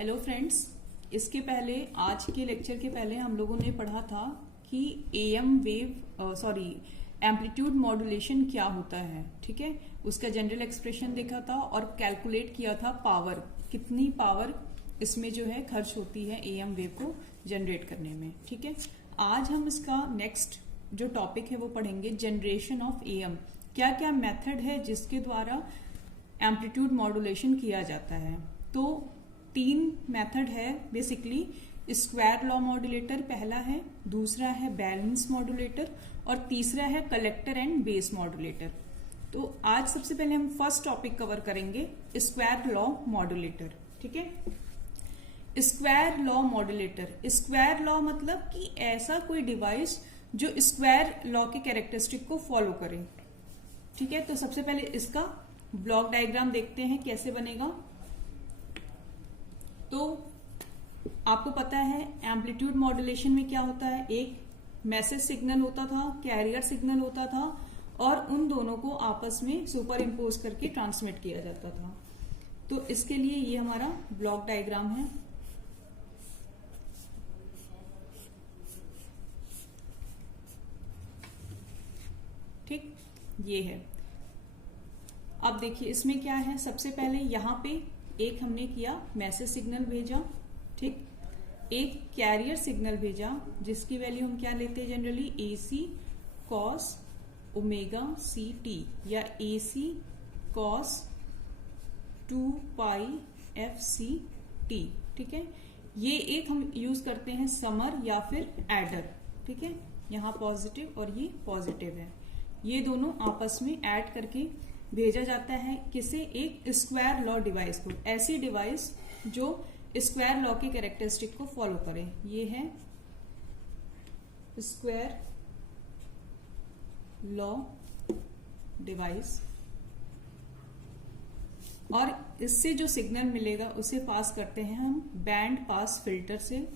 Hello friends, इसके पहले आज के लेक्चर के पहले हम लोगों ने पढ़ा था कि एएम एम्पलीट्यूड मॉड्यूलेशन क्या होता है। ठीक है, उसका जनरल एक्सप्रेशन देखा था और कैलकुलेट किया था पावर, कितनी पावर इसमें जो है खर्च होती है एएम वेव को जनरेट करने में। ठीक है, आज हम इसका नेक्स्ट जो टॉपिक है वो पढ़ेंगे, जनरेशन ऑफ एएम। क्या क्या मेथड है जिसके द्वारा एम्पलीट्यूड मॉड्यूलेशन किया जाता है। तो 3 मेथड है बेसिकली। स्क्वायर लॉ मॉड्यूलेटर पहला है, दूसरा है बैलेंस मॉड्यूलेटर और तीसरा है कलेक्टर एंड बेस मॉड्यूलेटर। तो आज सबसे पहले हम फर्स्ट टॉपिक कवर करेंगे, स्क्वायर लॉ मॉड्यूलेटर। ठीक है, square law modulator. Square law मतलब कि ऐसा कोई डिवाइस जो स्क्वायर लॉ के कैरेक्टरिस्टिक को फॉलो करे। ठीक है, तो सबसे पहले इसका ब्लॉक डायग्राम देखते हैं कैसे बनेगा। तो आपको पता है एम्पलीट्यूड मॉड्यूलेशन में क्या होता है, एक मैसेज सिग्नल होता था, कैरियर सिग्नल होता था और उन दोनों को आपस में सुपर इम्पोज करके ट्रांसमिट किया जाता था। तो इसके लिए ये हमारा ब्लॉक डायग्राम है। ठीक, ये है। अब देखिए इसमें क्या है, सबसे पहले यहां पे एक हमने किया मैसेज सिग्नल भेजा। ठीक, एक कैरियर सिग्नल भेजा जिसकी वैल्यू हम क्या लेते हैं generally, AC cos omega CT या AC cos 2 पाई FCT। ठीक है, ये एक हम यूज करते हैं समर या फिर एडर। ठीक है, यहाँ पॉजिटिव और ये पॉजिटिव है, ये दोनों आपस में ऐड करके भेजा जाता है किसे, एक स्क्वायर लॉ डिवाइस को। ऐसी डिवाइस जो स्क्वायर लॉ के कैरेक्टरिस्टिक को फॉलो करे। ये है स्क्वायर लॉ डिवाइस और इससे जो सिग्नल मिलेगा उसे पास करते हैं हम बैंड पास फिल्टर से।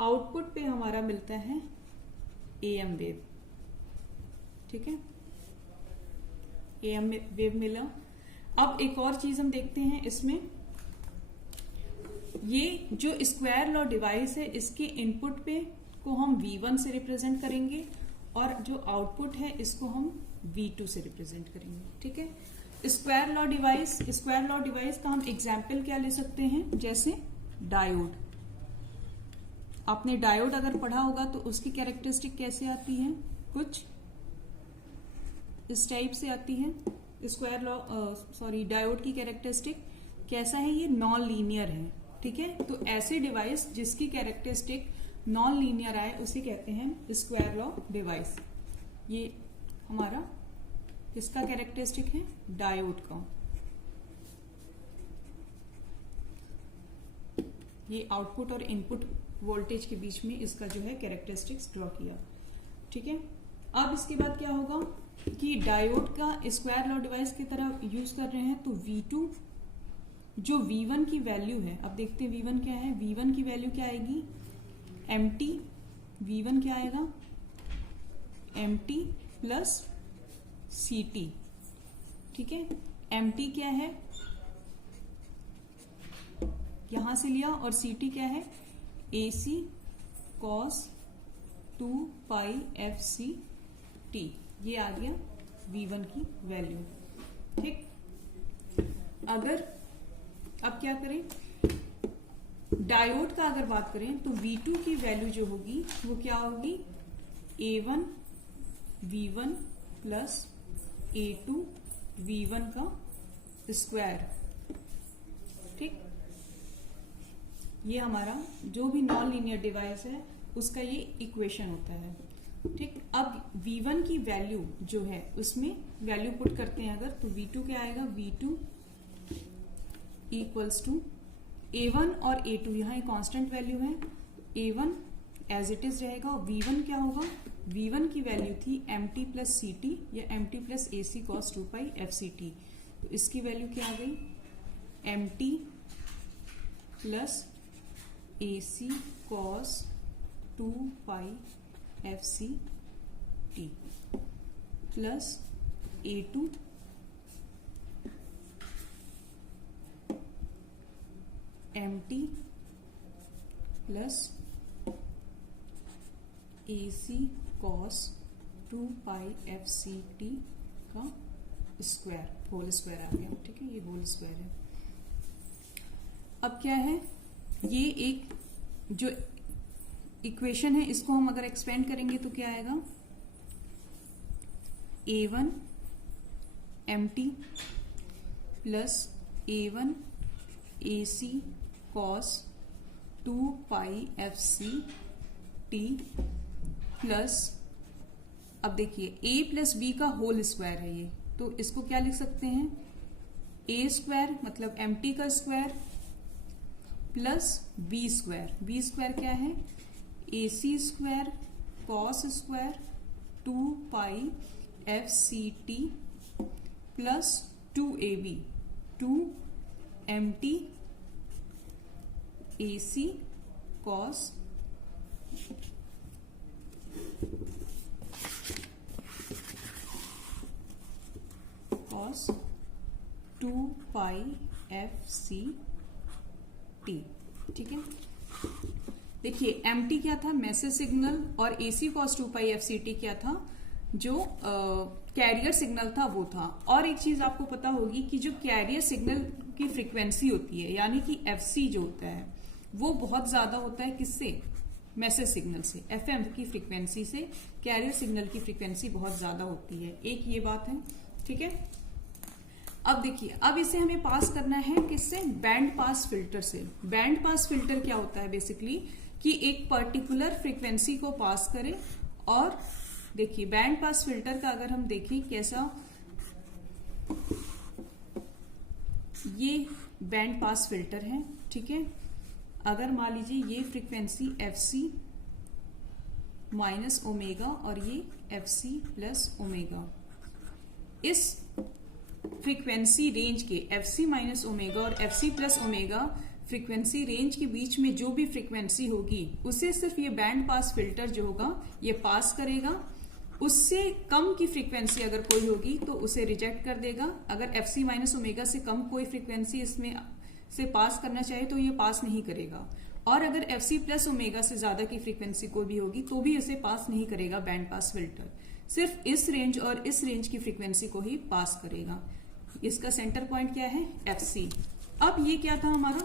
आउटपुट पे हमारा मिलता है एएम वेव। ठीक है, एएम वेव मिला। अब एक और चीज हम देखते हैं इसमें, ये जो स्क्वायर लॉ डिवाइस है इसके इनपुट पे को हम V1 से रिप्रेजेंट करेंगे और जो आउटपुट है इसको हम V2 से रिप्रेजेंट करेंगे। ठीक है, स्क्वायर लॉ डिवाइस का हम एग्जाम्पल क्या ले सकते हैं, जैसे डायोड। आपने डायोड अगर पढ़ा होगा तो उसकी कैरेक्टरिस्टिक कैसे आती है, कुछ इस टाइप से आती है। डायोड की कैरेक्टरिस्टिक कैसा है, ये नॉन लीनियर है। ठीक है, तो ऐसे डिवाइस जिसकी कैरेक्टरिस्टिक नॉन लीनियर आए उसे कहते हैं स्क्वायर लॉ डिवाइस। ये हमारा किसका कैरेक्टरिस्टिक है, डायोड का। ये आउटपुट और इनपुट वोल्टेज के बीच में इसका जो है कैरेक्टरिस्टिक्स ड्रॉ किया। ठीक है, अब इसके बाद क्या होगा कि डायोड का स्क्वायर लॉ डिवाइस की तरह यूज कर रहे हैं, तो V2 जो V1 की वैल्यू है, अब देखते हैं V1 क्या है। V1 की वैल्यू क्या आएगी, MT। V1 क्या आएगा, MT प्लस CT। ठीक है, MT क्या है, यहां से लिया, और CT क्या है, AC cos 2 पाई FCT। ये आ गया V1 की वैल्यू। ठीक, अगर अब क्या करें, डायोड का अगर बात करें तो V2 की वैल्यू जो होगी वो क्या होगी, A1 V1 plus A2 V1 का स्क्वायर। ठीक, ये हमारा जो भी नॉन लीनियर डिवाइस है उसका ये इक्वेशन होता है। ठीक, अब V1 की वैल्यू जो है उसमें वैल्यू पुट करते हैं अगर, तो V2 क्या आएगा, V2 इक्वल्स टू A1 और A2, यहाँ एक कांस्टेंट वैल्यू है, A1 एज इट इज रहेगा। V1 क्या होगा, V1 की वैल्यू थी MT प्लस CT या MT plus AC cos 2 pi FCT। तो इसकी वैल्यू क्या आ गई, MT plus AC cos 2 pi FCT plus A2 MT plus AC cos 2 pi FCT का स्क्वायर, होल स्क्वायर आ गया। ठीक है, ये होल स्क्वायर है। अब क्या है, ये एक जो इक्वेशन है इसको हम अगर एक्सपेंड करेंगे तो क्या आएगा, A1 MT plus A1 AC cos 2 pi FCT plus, अब देखिए A प्लस B का होल स्क्वायर है ये, तो इसको क्या लिख सकते हैं, A स्क्वायर मतलब MT का square plus B square. B square क्या है, AC square cos square 2 pi FCT plus 2AB 2 MT AC cos cos 2 pi FCT। ठीक है, देखिए MT क्या था, मैसेज सिग्नल, और AC cos 2 पाई FCT क्या था, जो कैरियर सिग्नल था वो था। और एक चीज आपको पता होगी कि जो कैरियर सिग्नल की फ्रीक्वेंसी होती है, यानी कि FC जो होता है वो बहुत ज्यादा होता है किससे, मैसेज सिग्नल से। FM की फ्रीक्वेंसी से कैरियर सिग्नल की फ्रीक्वेंसी बहुत ज्यादा होती है, एक ये बात है। ठीक है, अब देखिए, अब इसे हमें पास करना है किससे, बैंड पास फिल्टर से। बैंड पास फिल्टर क्या होता है बेसिकली, कि एक पर्टिकुलर फ्रीक्वेंसी को पास करे। और देखिए बैंड पास फिल्टर का अगर हम देखें कैसा, ये बैंड पास फिल्टर है। ठीक है, अगर मान लीजिए ये फ्रीक्वेंसी FC माइनस ओमेगा और ये FC प्लस ओमेगा, इस फ्रीक्वेंसी रेंज के FC माइनस ओमेगा और FC plus omega frequency range के बीच में जो भी फ्रीक्वेंसी होगी उसे सिर्फ ये बैंड पास फिल्टर जो होगा ये पास करेगा। उससे कम की फ्रीक्वेंसी अगर कोई होगी तो उसे रिजेक्ट कर देगा। अगर FC माइनस ओमेगा से कम कोई फ्रीक्वेंसी इसमें से पास करना चाहे तो ये पास नहीं करेगा। और अगर FC प्लस ओमेगा से ज्यादा की फ्रीक्वेंसी कोई भी होगी तो भी इसे पास नहीं करेगा बैंड पास फिल्टर, सिर्फ इस रेंज और इस रेंज की फ्रीक्वेंसी को ही पास करेगा। इसका सेंटर पॉइंट क्या है, FC। अब ये क्या था हमारा,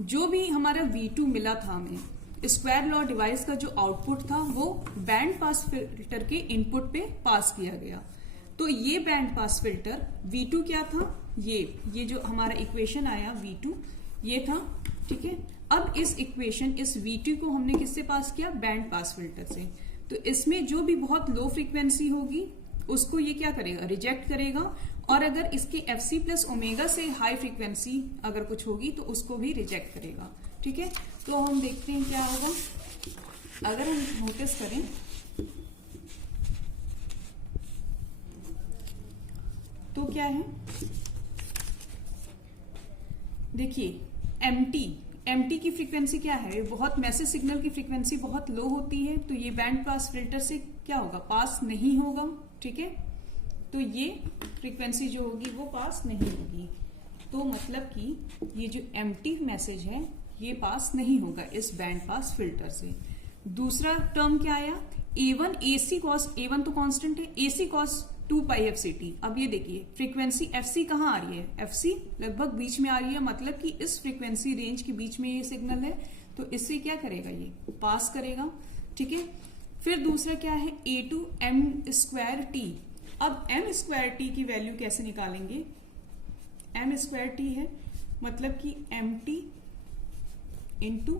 जो भी हमारा V2 मिला था हमें, स्क्वायर लॉ डिवाइस का जो आउटपुट था वो बैंड पास फिल्टर के इनपुट पे पास किया गया। तो ये बैंड पास फिल्टर V2 क्या था, ये जो हमारा इक्वेशन आया V2 ये था। ठीक है, अब इस इक्वेशन इस V2 को हमने किससे पास किया, बैंड पास फिल्टर से। तो इसमें जो भी बहुत लो फ्रीक्वेंसी होगी उसको ये क्या करेगा, रिजेक्ट करेगा। और अगर इसके FC प्लस ओमेगा से हाई फ्रीक्वेंसी अगर कुछ होगी तो उसको भी रिजेक्ट करेगा। ठीक है, तो हम देखते हैं क्या होगा। अगर हम नोटिस करें तो क्या है, देखिए MT की फ्रीक्वेंसी क्या है, बहुत मैसेज सिग्नल की फ्रीक्वेंसी बहुत लो होती है, तो ये बैंड पास फिल्टर से क्या होगा, पास नहीं होगा। ठीक है, तो ये फ्रीक्वेंसी जो होगी वो पास नहीं होगी। तो मतलब कि ये जो MT मैसेज है ये पास नहीं होगा इस बैंड पास फिल्टर से। दूसरा टर्म क्या आया, A1 AC cos, A1 तो कांस्टेंट है, AC cos 2 पाई FCT। अब ये देखिए फ्रीक्वेंसी FC कहाँ आ रही है, FC लगभग बीच में आ रही है, मतलब कि इस फ्रीक्वेंसी रेंज के बीच में ये सिग्नल है, तो इससे क्या करेगा, ये पास करेगा। ठीक है, फिर दूसरा क्या है, A2 M स्क्वायर T। अब M स्क्वायर T की वैल्यू कैसे निकालेंगे, M स्क्वायर T है मतलब कि MT into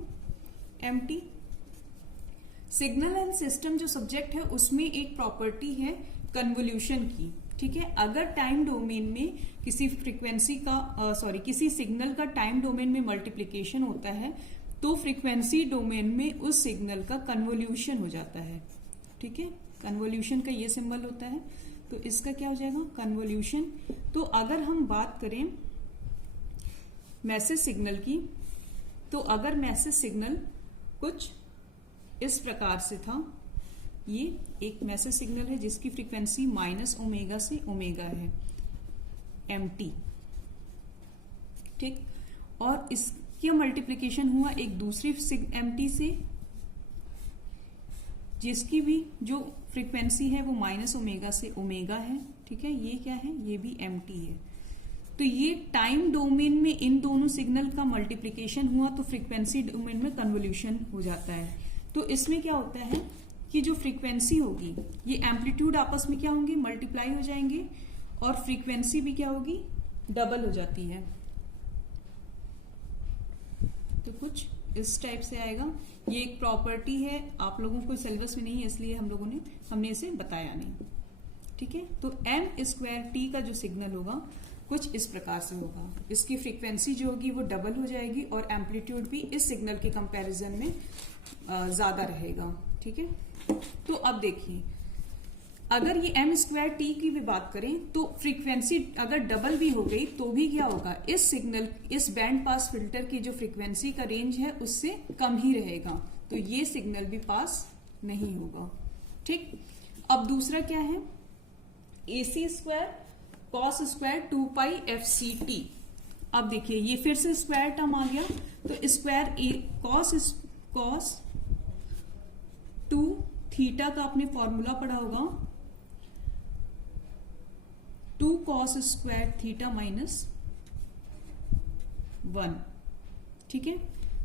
MT। Signal and system जो सब्जेक्ट है उसमें एक प्रॉपर्टी है कन्वोल्यूशन की। ठीक है, अगर टाइम डोमेन में किसी फ्रीक्वेंसी का किसी सिग्नल का टाइम डोमेन में मल्टीप्लीकेशन होता है तो फ्रीक्वेंसी डोमेन में उस सिग्नल का कन्वोल्यूशन हो जाता है। ठीक है, कन्वोल्यूशन का ये सिंबल होता है, तो इसका क्या हो जाएगा, कन्वोल्यूशन। तो अगर हम बात करें मैसेज सिग्नल की, तो अगर मैसेज सिग्नल कुछ इस प्रकार से था, ये एक मैसेज सिग्नल है जिसकी फ्रीक्वेंसी माइनस ओमेगा से ओमेगा है MT। ठीक, और इसका मल्टीप्लीकेशन हुआ एक दूसरी एमटी से, जिसकी भी जो फ्रीक्वेंसी है वो माइनस ओमेगा से ओमेगा है, ठीक है। ये क्या है, ये भी एमटी है। तो ये टाइम डोमेन में इन दोनों सिग्नल का मल्टीप्लीकेशन हुआ तो फ्रीक्वेंसी डोमेन में कन्वोल्यूशन हो जाता है। तो इसमें क्या होता है कि जो फ्रीक्वेंसी होगी, ये एम्पलीट्यूड आपस में क्या होंगे, मल्टीप्लाई हो जाएंगे, और फ्रीक्वेंसी भी क्या होगी, डबल हो जाती है। तो कुछ इस टाइप से आएगा। ये एक प्रॉपर्टी है, आप लोगों को सिलेबस में नहीं है इसलिए हमने इसे बताया नहीं, ठीक है। तो m²t का जो सिग्नल होगा कुछ इस प्रकार से होगा। इसकी फ्रीक्वेंसी जो होगी वो डबल हो जाएगी और एम्पलीट्यूड भी इस सिग्नल के कंपैरिजन में ज्यादा रहेगा, ठीक है। तो अब देखिए, अगर ये m²t की भी बात करें तो फ्रीक्वेंसी अगर डबल भी हो गई तो भी क्या होगा, इस सिग्नल, इस बैंड पास फिल्टर की जो फ्रीक्वेंसी का रेंज है उससे कम ही रहेगा, तो ये सिग्नल भी पास नहीं होगा, ठीक। अब दूसरा क्या है, AC² cos² 2πfct। अब देखिए ये फिर से स्क्वायर टर्म आ गया, तो स्क्वायर cos 2 थीटा का आपने फॉर्मूला पढ़ा होगा, 2 cos² थीटा माइनस 1, ठीक है।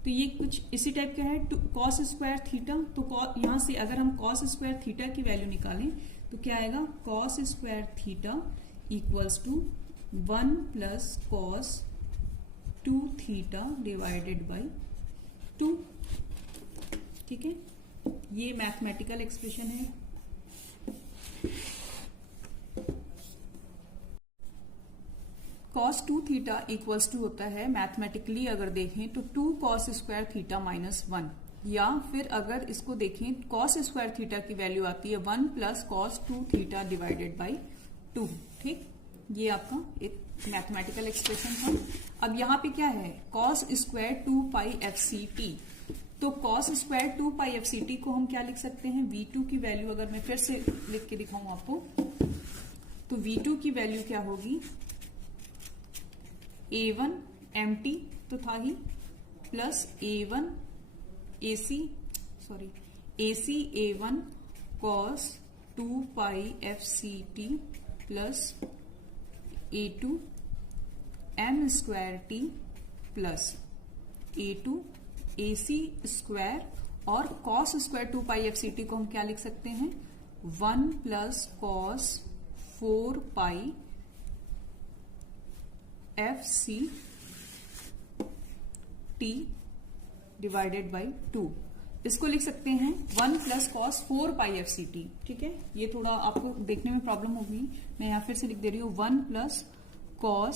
तो ये कुछ इसी टाइप का है, cos² थीटा। तो यहां से अगर हम cos² थीटा की वैल्यू निकालें तो क्या आएगा, cos² theta equals to 1 plus cos 2 theta divided by 2, ठीक है। ये मैथमेटिकल एक्सप्रेशन है। cos 2 थीटा इक्वल्स टू होता है मैथमेटिकली अगर देखें तो 2 cos² थीटा माइनस 1, या फिर अगर इसको देखें cos² थीटा की वैल्यू आती है 1 plus cos 2 theta divided by 2, ठीक। ये आपका एक मैथमेटिकल एक्सप्रेशन था। अब यहाँ पे क्या है, cos² 2πfct। तो cos² 2πfct को हम क्या लिख सकते हैं, V2 की वैल्यू अगर मैं फिर से लिख के दिखाऊं आपको, तो V2 की वैल्यू क्या होगी, A1 mt तो था ही, plus AC A1 cos 2πfct plus A2 m² plus A2 AC² और cos² 2πfct को हम क्या लिख सकते हैं, 1 plus cos 4π fct divided by 2। इसको लिख सकते हैं 1 प्लस cos 4πfct, ठीक है। ये थोड़ा आपको देखने में प्रॉब्लम होगी, मैं यहां फिर से लिख दे रही हूं, 1 प्लस cos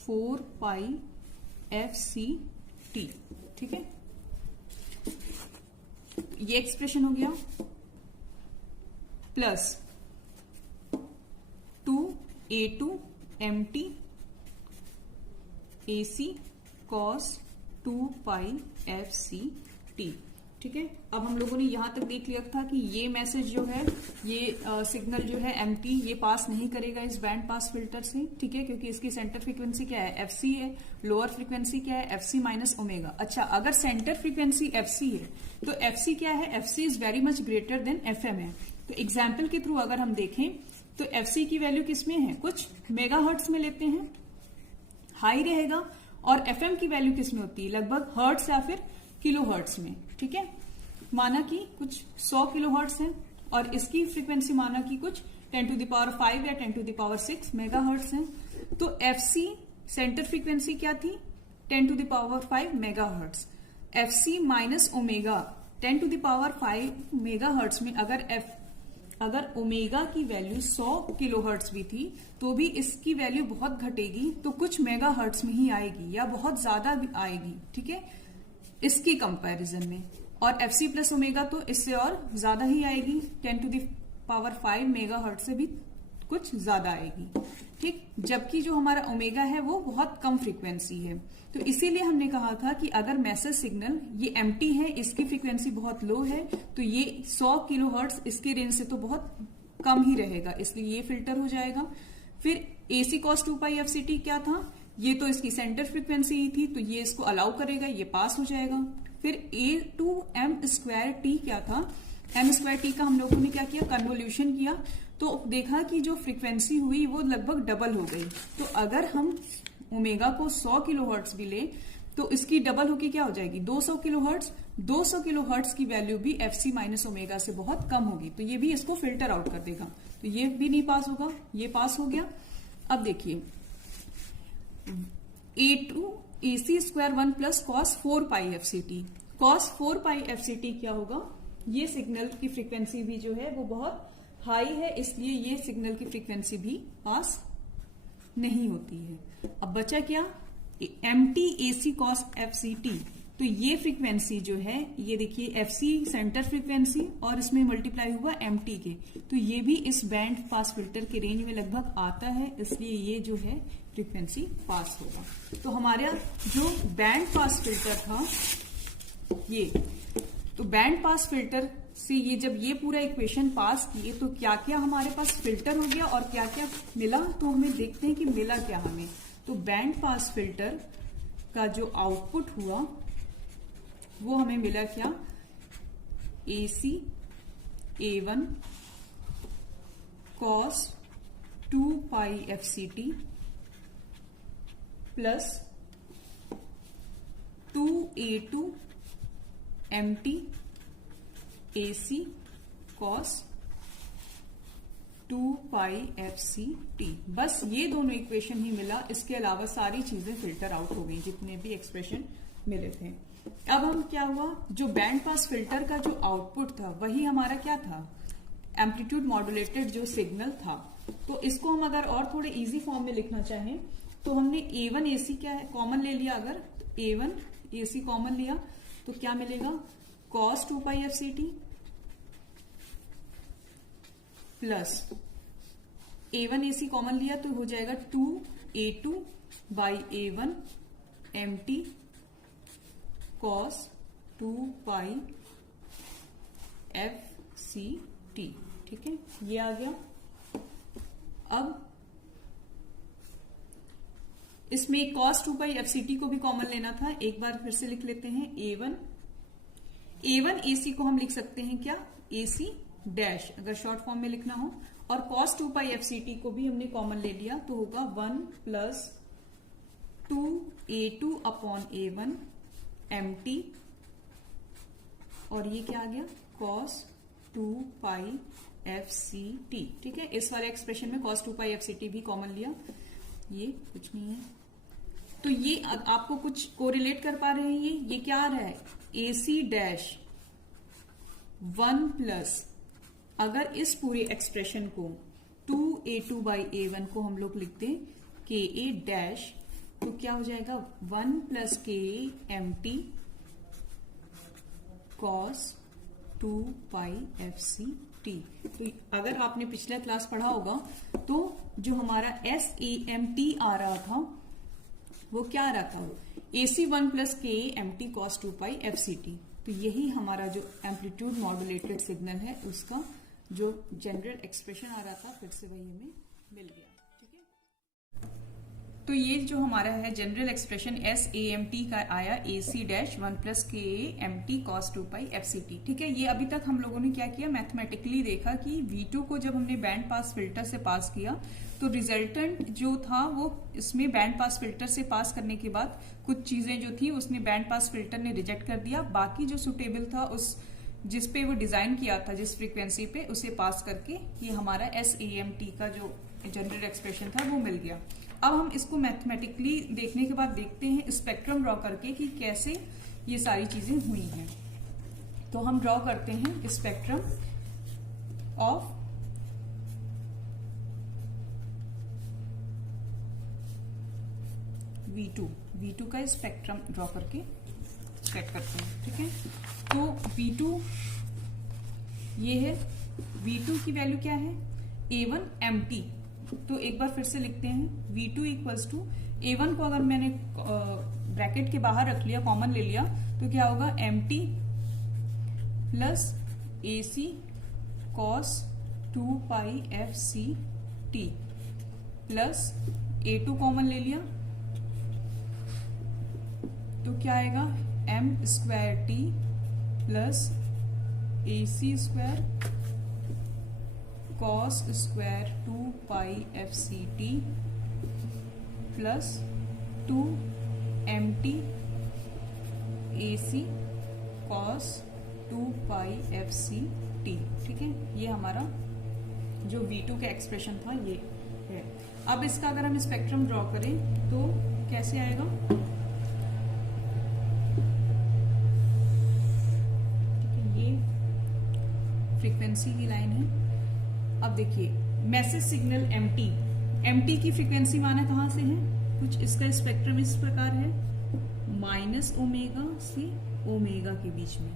4πfct, ठीक है। ये एक्सप्रेशन हो गया, plus 2A2 mt AC cos 2πfct, ठीक है। अब हम लोगों ने यहां तक देख लिया था कि ये मैसेज जो है, ये सिग्नल जो है एमटी, ये पास नहीं करेगा इस बैंड पास फिल्टर से, ठीक है, क्योंकि इसकी सेंटर फ्रीक्वेंसी क्या है, एफसी है, लोअर फ्रीक्वेंसी क्या है, एफसी माइनस ओमेगा। अच्छा, अगर सेंटर फ्रीक्वेंसी एफसी है तो एफसी क्या है, FC is very much greater than FM है। तो एग्जाम्पल के थ्रू अगर हम देखें तो एफसी की वैल्यू किसमें है, कुछ मेगाहर्ट्ज में लेते हैं, हाई रहेगा, और एफएम की वैल्यू किसमें होती है, लगभग हर्ट्ज या फिर किलोहर्ट्ज में, ठीक है। माना कि कुछ 100 किलोहर्ट्ज है और इसकी फ्रीक्वेंसी माना कि कुछ 10⁵ या 10⁶ मेगाहर्ट्ज है। तो एफसी सेंटर फ्रीक्वेंसी क्या थी, 10⁵ megahertz. FC minus omega 10⁵ megahertz में अगर ओमेगा की वैल्यू 100 किलोहर्ट्ज भी थी तो भी इसकी वैल्यू बहुत घटेगी, तो कुछ मेगाहर्ट्ज में ही आएगी या बहुत ज्यादा भी आएगी, ठीक है, इसकी कंपैरिजन में। और एफसी प्लस ओमेगा तो इससे और ज्यादा ही आएगी, 10⁵ मेगाहर्ट्ज से भी कुछ ज्यादा आएगी, ठीक। जबकि जो हमारा ओमेगा है वो बहुत कम फ्रीक्वेंसी है। तो इसीलिए हमने कहा था कि अगर मैसेज सिग्नल ये एमटी है, इसकी फ्रीक्वेंसी बहुत लो है, तो ये 100 किलोहर्ट्ज इसके रेंज से तो बहुत कम ही रहेगा, इसलिए ये फिल्टर हो जाएगा। फिर AC cos 2πfct क्या था, ये तो इसकी सेंटर फ्रीक्वेंसी ही थी, तो ये इसको अलाउ करेगा, ये पास हो जाएगा। फिर a2m² क्या था, m² का हम लोगों ने क्या किया, कन्वोल्यूशन किया, तो देखा कि जो फ्रीक्वेंसी हुई वो लगभग डबल हो गई। तो अगर हम ओमेगा को 100 किलोहर्ट्ज भी ले तो इसकी डबल होके क्या हो जाएगी, 200 किलोहर्ट्ज। 200 किलोहर्ट्ज की वैल्यू भी fc माइनस ओमेगा से बहुत कम होगी, तो ये भी इसको फिल्टर आउट कर देगा, तो ये भी नहीं पास होगा, ये पास हो गया। अब देखिए AC² 1 प्लस cos 4 पाई FCT। cos 4 पाई FCT क्या होगा, ये सिग्नल की फ्रीक्वेंसी भी जो है वो बहुत हाई है, इसलिए ये सिग्नल की फ्रीक्वेंसी भी पास नहीं होती है। अब बचा क्या, MT AC cos FCT। तो ये फ्रीक्वेंसी जो है, ये देखिए FC सेंटर फ्रीक्वेंसी और इसमें मल्टीप्लाई हुआ MT के, तो ये भी इस बैंड पास फिल्टर के रेंज में लगभग आता है, इसलिए ये जो है फ्रीक्वेंसी पास होगा। तो हमारा जो बैंड पास फिल्टर था ये, तो बैंड पास फिल्टर से ये जब ये पूरा इक्वेशन पास किए तो क्या क्या हमारे पास फिल्टर हो गया और क्या क्या मिला, तो हमें देखते हैं कि मिला क्या हमें। तो बैंड पास फिल्टर का जो आउटपुट हुआ वो हमें मिला क्या, AC A1 cos 2 pi FCT plus 2A2 MT AC cos 2 pi FCT। बस ये दोनों इक्वेशन ही मिला, इसके अलावा सारी चीजें फिल्टर आउट हो गई, जितने भी एक्सप्रेशन मिले थे। अब हम क्या हुआ, जो बैंड पास फिल्टर का जो आउटपुट था वही हमारा क्या था, एम्पलीट्यूड मॉड्यूलेटेड जो सिग्नल था। तो इसको हम अगर और थोड़े इजी फॉर्म में लिखना चाहें तो हमने A1 AC क्या है कॉमन ले लिया, अगर A1 AC कॉमन लिया तो क्या मिलेगा, cos 2 pi FCT plus A1 AC common लिया तो हो जाएगा 2A2 by A1 MT cos 2 pi FCT। ठीक है, ये आ गया। अब इसमें cos 2 पाई FCT को भी कॉमन लेना था, एक बार फिर से लिख लेते हैं। A1 AC को हम लिख सकते हैं क्या, AC डैश, अगर शॉर्ट फॉर्म में लिखना हो, और cos 2 पाई FCT को भी हमने कॉमन ले लिया तो होगा 1 plus 2A2 upon A1 MT, और ये क्या आ गया, cos 2 पाई FCT। ठीक है, इस वाले एक्सप्रेशन में cos 2 पाई FCT भी कॉमन लिया, ये कुछ नहीं है। तो ये आपको कुछ कोरिलेट कर पा रहे हैं, ये क्या आ रहा है, AC डैश 1 प्लस, अगर इस पूरे एक्सप्रेशन को 2A2 बाई A1 को हम लोग लिखते हैं KA डैश, तो क्या हो जाएगा 1 plus KA MT cos 2 pi FCT। तो अगर आपने पिछला क्लास पढ़ा होगा तो जो हमारा SAMT आ रहा था वो क्या आ रहा था, AC 1 plus KA MT cos 2 pi FCT। तो यही हमारा जो एम्पलीट्यूड मॉड्यूलेटेड सिग्नल है उसका जो जनरल एक्सप्रेशन आ रहा था, फिर से वही हमें मिल गया। ठीक है, तो ये जो हमारा है जनरल एक्सप्रेशन SAMT का आया AC dash 1 plus KA MT cos 2 pi FCT। ठीक है, ये अभी तक हम लोगों ने क्या किया, मैथमेटिकली देखा कि V2 को जब हमने बैंड पास फिल्टर से पास किया तो रिजल्टेंट जो था वो इसमें बैंड पास फिल्टर से पास करने के बाद कुछ चीजें जो थी उसने बैंड पास फिल्टर ने रिजेक्ट कर दिया, बाकी जो सुटेबल था उस जिस पे वो डिजाइन किया था जिस फ्रीक्वेंसी पे उसे पास करके ये हमारा SAMT का जो जनरल एक्सप्रेशन था वो मिल गया। अब हम इसको मैथमेटिकली देखने के बाद देखते हैं स्पेक्ट्रम ड्रॉ करके कि कैसे ये सारी चीजें हुई हैं। तो हम ड्रॉ करते हैं स्पेक्ट्रम ऑफ V2 का स्पेक्ट्रम ड्रॉ करके चेक करते हैं। ठीक है, तो V2 ये है, V2 की वैल्यू क्या है, A1 MT। तो एक बार फिर से लिखते हैं, V2 इक्वल्स टू A1 को अगर मैंने ब्रैकेट के बाहर रख लिया, कॉमन ले लिया, तो क्या होगा MT plus AC cos 2 pi FCT plus A2 common ले लिया तो क्या आएगा, M square T plus A C square cos square 2 pi F C T plus 2 M T A C cos 2 pi F C T. ठीक है, ये हमारा जो V2 का एक्सप्रेशन था ये है। अब इसका अगर हम स्पेक्ट्रम ड्रॉ करें तो कैसे आएगा, ये फ्रीक्वेंसी की लाइन है। अब देखिए मैसेज सिग्नल एमटी की फ्रीक्वेंसी माना कहां से है, कुछ इसका स्पेक्ट्रम इस प्रकार है, माइनस ओमेगा से ओमेगा के बीच में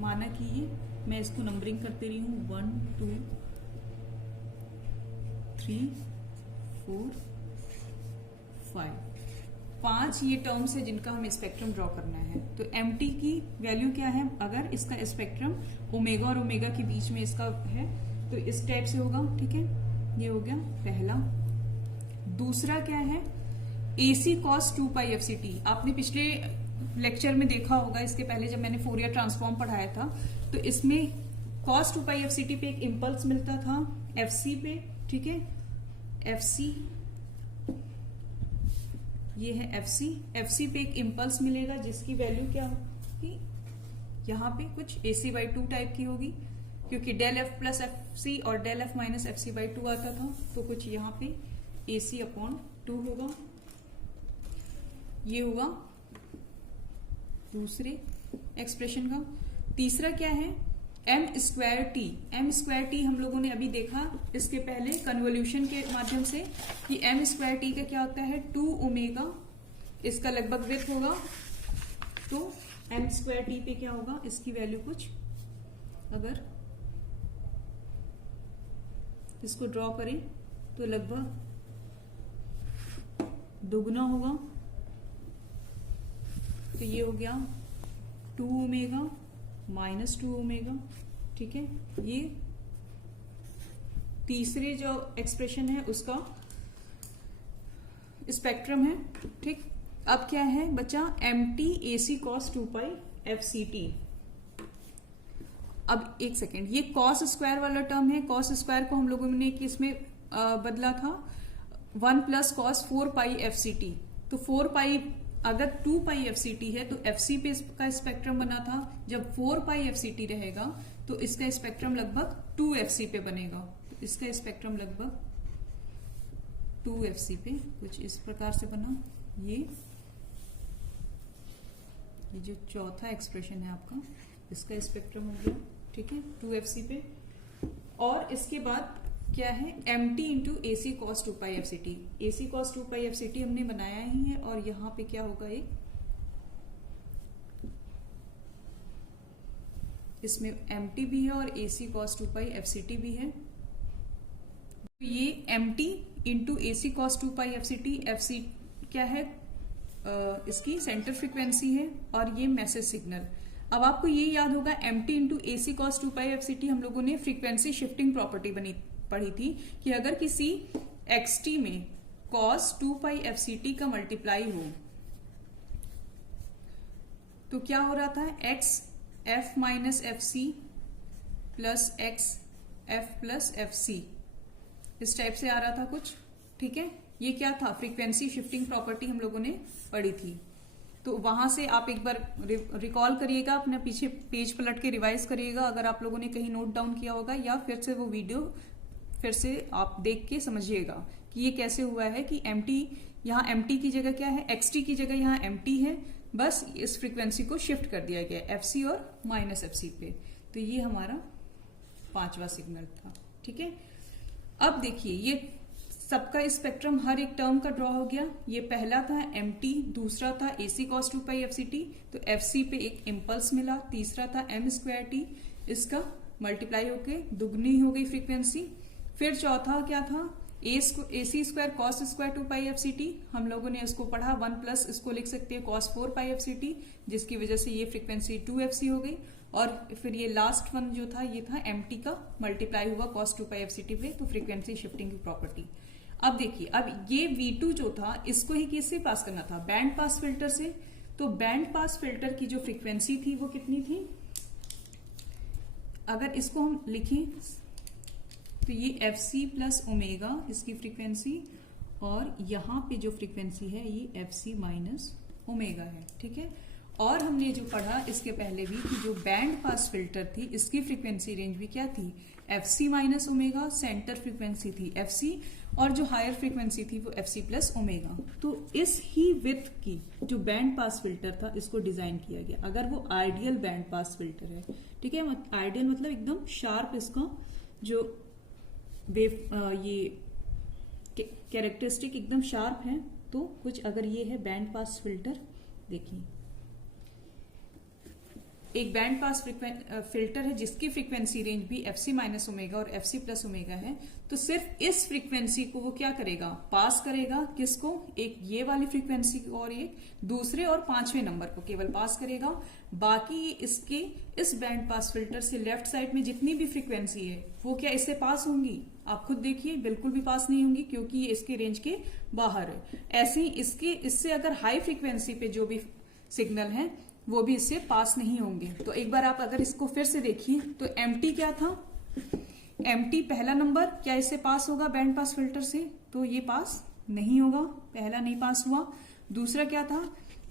माना कि ये, मैं इसको नंबरिंग करते रही हूं 1 2 3 4 5 5 ये टर्म्स है जिनका हमें स्पेक्ट्रम ड्रॉ करना है। तो एमटी की वैल्यू क्या है, अगर इसका स्पेक्ट्रम ओमेगा और ओमेगा के बीच में इसका है तो इस टाइप से होगा। ठीक है, ये हो गया पहला। दूसरा क्या है, AC cos 2 pi F C T. आपने पिछले लेक्चर में देखा होगा, इसके पहले जब मैंने फोरियर ट्रांसफॉर्म पढ़ाया था तो इसमें cos 2 pi F C T पे एक इम्पल्स मिलता था FC पे। ठीक है, FC ये है FC पे एक इम्पल्स मिलेगा जिसकी वैल्यू क्या होगी, यहाँ पे कुछ AC/2 टाइप की होगी, क्योंकि del F plus F C और del F minus F C by 2 आता था, तो कुछ यहाँ पे AC/2 होगा। ये हुआ दूसरे एक्सप्रेशन का। तीसरा क्या है, एम स्क्वायर टी हम लोगों ने अभी देखा इसके पहले कन्वोल्यूशन के माध्यम से कि एम स्क्वायर टी का क्या होता है, 2 ओमेगा, इसका लगभग विड्थ होगा। तो एम स्क्वायर टी पे क्या होगा, इसकी वैल्यू कुछ अगर इसको ड्रॉ करें तो लगभग दुगना होगा। तो ये हो गया 2 ओमेगा माइनस 2 ओमेगा। ठीक है, ये तीसरे जो एक्सप्रेशन है उसका स्पेक्ट्रम है। ठीक, अब क्या है बचा, MT AC cos 2 pi F C T. अब एक सेकेंड, ये कॉस स्क्वायर वाला टर्म है, कॉस स्क्वायर को हम लोगों ने किसमें बदला था, 1 प्लस कॉस 4 पाई एफ सी टी। तो 4 पाई, अगर 2 पाई एफ सी टी है तो एफ सी पे इसका स्पेक्ट्रम बना था, जब 4 पाई एफ सी टी रहेगा तो इसका स्पेक्ट्रम लगभग 2 एफ सी पे बनेगा। तो इसका स्पेक्ट्रम लगभग 2 एफ सी पे कुछ इस प्रकार से बना। ये जो चौथा एक्सप्रेशन है आपका, इसका स्पेक्ट्रम हो गया। ठीक है, 2 एफ सी पे। और इसके बाद क्या है, M T into A C cos 2 pi F C T. A C cos 2 pi F C T हमने बनाया ही है, और यहां पे क्या होगा, एक इसमें एम टी भी है और A C cos 2 pi F C T भी है। तो ये M T into A C cos 2 pi F C T, F C क्या है, इसकी सेंटर फ्रीक्वेंसी है, और ये मैसेज सिग्नल। अब आपको ये याद होगा, M T into A C cos 2 pi F C T हम लोगों ने फ्रीक्वेंसी शिफ्टिंग प्रॉपर्टी पढ़ी थी कि अगर किसी एक्सटी में cos 2 pi F C T का मल्टीप्लाई हो तो क्या हो रहा था, X F minus F C plus X F plus F C, इस टाइप से आ रहा था कुछ। ठीक है, ये क्या था, फ्रीक्वेंसी शिफ्टिंग प्रॉपर्टी हम लोगों ने पढ़ी थी। तो वहां से आप एक बार रिकॉल करिएगा, अपने पीछे पेज पलट के रिवाइज करिएगा अगर आप लोगों ने कहीं नोट डाउन किया होगा, या फिर से वो वीडियो फिर से आप देख के समझिएगा कि ये कैसे हुआ है कि एमटी, यहाँ एमटी की जगह क्या है, एक्सटी की जगह यहाँ एमटी है, बस इस फ्रीक्वेंसी को शिफ्ट कर दिया गया एफसी और माइनस एफसी पे। तो ये हमारा 5वां सिग्नल था। ठीक है, अब देखिए ये सबका स्पेक्ट्रम हर एक टर्म का ड्रॉ हो गया। ये पहला था एमटी, दूसरा था AC cos 2 पाई एफसीटी, तो एफसी पे एक इम्पल्स मिला। तीसरा था एम स्क्वायर टी, इसका मल्टीप्लाई होके दुगनी हो गई फ्रीक्वेंसी। फिर चौथा क्या था, AC स्क्वायर कॉस स्क्वायर 2 पाई एफसीटी, हम लोगों ने इसको पढ़ा 1 प्लस इसको लिख सकते हैं cos 4 पाई एफसीटी, जिसकी वजह से ये फ्रीक्वेंसी 2FC हो गई। और फिर ये लास्ट वन जो था ये था एमटी का मल्टीप्लाई हुआ cos 2 पाई एफसीटी पे, तो फ्रीक्वेंसी शिफ्टिंग की प्रॉपर्टी। अब देखिए, अब ये V2 जो था इसको ही किससे पास करना था, बैंड पास फिल्टर से। तो बैंड पास फिल्टर की जो फ्रीक्वेंसी थी वो कितनी थी, अगर इसको हम लिखें तो ये fc प्लस ओमेगा इसकी फ्रीक्वेंसी, और यहां पे जो फ्रीक्वेंसी है ये fc माइनस ओमेगा है, ठीक है। और हमने जो पढ़ा इसके पहले भी कि जो बैंड पास फिल्टर थी इसकी फ्रीक्वेंसी रेंज भी क्या थी, fc minus omega, centre frequency थी fc, और जो हायर फ्रीक्वेंसी थी वो fc प्लस ओमेगा। तो इस ही विड्थ की जो बैंड पास फिल्टर था इसको डिजाइन किया गया। अगर वो आइडियल बैंड पास फिल्टर है, ठीक है, आइडियल मतलब एकदम शार्प इसका जो वेव ये कैरेक्टरिस्टिक एकदम शार्प है, तो कुछ अगर ये है बैंड पास फिल्टर, देखिए एक बैंड पास फिल्टर है जिसकी फ्रीक्वेंसी रेंज भी fc माइनस ओमेगा और fc प्लस ओमेगा है, तो सिर्फ इस फ्रीक्वेंसी को वो क्या करेगा, पास करेगा, किसको, एक ये वाली फ्रीक्वेंसी को और एक दूसरे और पांचवें नंबर को केवल पास करेगा। बाकी इसके इस बैंड पास फिल्टर से लेफ्ट साइड में जितनी भी फ्रीक्वेंसी है वो क्या इससे पास होंगी, आप खुद देखिए बिल्कुल भी पास नहीं होंगी क्योंकि ये इसके रेंज के बाहर है। ऐसे ही इससे अगर हाई फ्रीक्वेंसी पे जो भी सिग्नल है वो भी इससे पास नहीं होंगे। तो एक बार आप अगर इसको फिर से देखिए तो एमटी क्या था, एमटी पहला नंबर क्या इससे पास होगा बैंड पास फिल्टर से, तो ये पास नहीं होगा, पहला नहीं पास हुआ। दूसरा क्या था,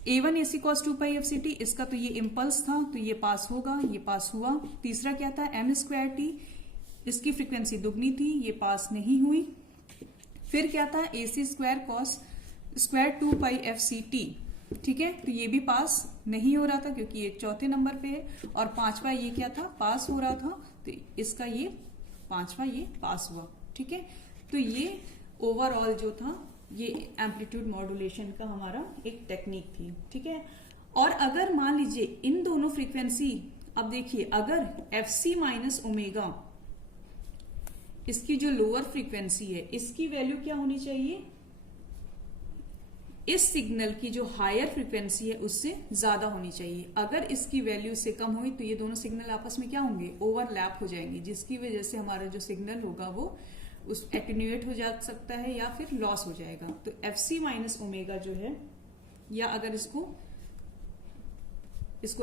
A1 AC cos 2 pi FCT, इसका तो ये इम्पल्स था तो ये पास होगा, ये पास हुआ। तीसरा क्या था, M स्क्वायर टी, इसकी फ्रीक्वेंसी दुगनी थी, ये पास नहीं हुई। फिर क्या था, AC square cos square 2 pi FCT, ठीक है, तो ये भी पास नहीं हो रहा था क्योंकि ये चौथे नंबर पे है। और पांचवा ये क्या था, पास हो रहा था, तो इसका ये पांचवा ये पास हुआ, ठीक है। तो ये ओवरऑल जो था ये एम्पलीट्यूड मॉड्यूलेशन का हमारा एक टेक्निक थी, ठीक है। और अगर मान लीजिए इन दोनों फ्रीक्वेंसी, अब देखिए अगर fc माइनस ओमेगा इसकी जो लोअर फ्रीक्वेंसी है इसकी वैल्यू क्या होनी चाहिए, इस सिग्नल की जो हायर फ्रीक्वेंसी है उससे ज्यादा होनी चाहिए। अगर इसकी वैल्यू से कम हुई तो ये दोनों सिग्नल आपस में क्या होंगे, ओवरलैप हो जाएंगे, जिसकी वजह से हमारा जो सिग्नल होगा वो उस एटेन्यूएट हो जा सकता है या फिर लॉस हो जाएगा। तो fc माइनस ओमेगा जो है, या अगर इसको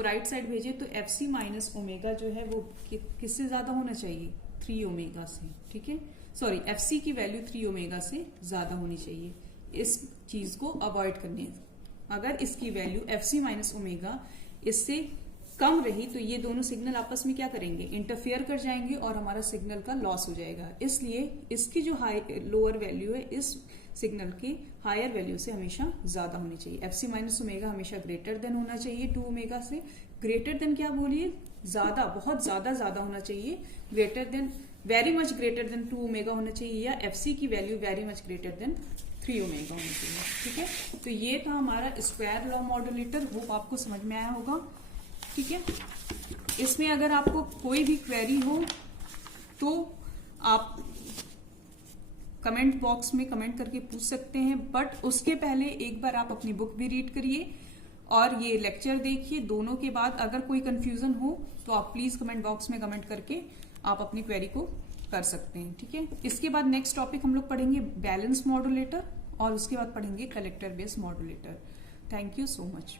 राइट साइड भेजे तो fc माइनस ओमेगा जो है वो किससे ज्यादा होना चाहिए, 3 ओमेगा से, ठीक है। सॉरी, fc की वैल्यू 3 ओमेगा से ज्यादा होनी चाहिए। इस चीज को अवॉइड करनी है। अगर इसकी वैल्यू fc माइनस ओमेगा इससे कम रही तो ये दोनों सिग्नल आपस में क्या करेंगे, इंटरफेयर कर जाएंगे और हमारा सिग्नल का लॉस हो जाएगा। इसलिए इसकी जो लोअर वैल्यू है इस सिग्नल की हायर वैल्यू से हमेशा ज्यादा होनी चाहिए। fc माइनस ओमेगा हमेशा ग्रेटर देन होना चाहिए 2 ओमेगा से। ग्रेटर देन क्या बोलिए, ज्यादा, बहुत ज्यादा होना चाहिए। Greater than, very much greater than 2 omega होना चाहिए, या fc की value very much greater than 3 omega होना चाहिए, ठीक है। तो ये था हमारा स्क्वायर लॉ मॉड्यूलेटर, होप आपको समझ में आया होगा, ठीक है। इसमें अगर आपको कोई भी क्वेरी हो तो आप कमेंट बॉक्स में कमेंट करके पूछ सकते हैं, बट उसके पहले एक बार आप अपनी बुक भी रीड करिए और ये लेक्चर देखिए। दोनों के बाद अगर कोई कंफ्यूजन हो तो आप प्लीज कमेंट बॉक्स में कमेंट करके आप अपनी क्वेरी को कर सकते हैं, ठीक है। इसके बाद नेक्स्ट टॉपिक हम लोग पढ़ेंगे बैलेंस मॉड्यूलेटर और उसके बाद पढ़ेंगे collector based modulator. Thank you so much.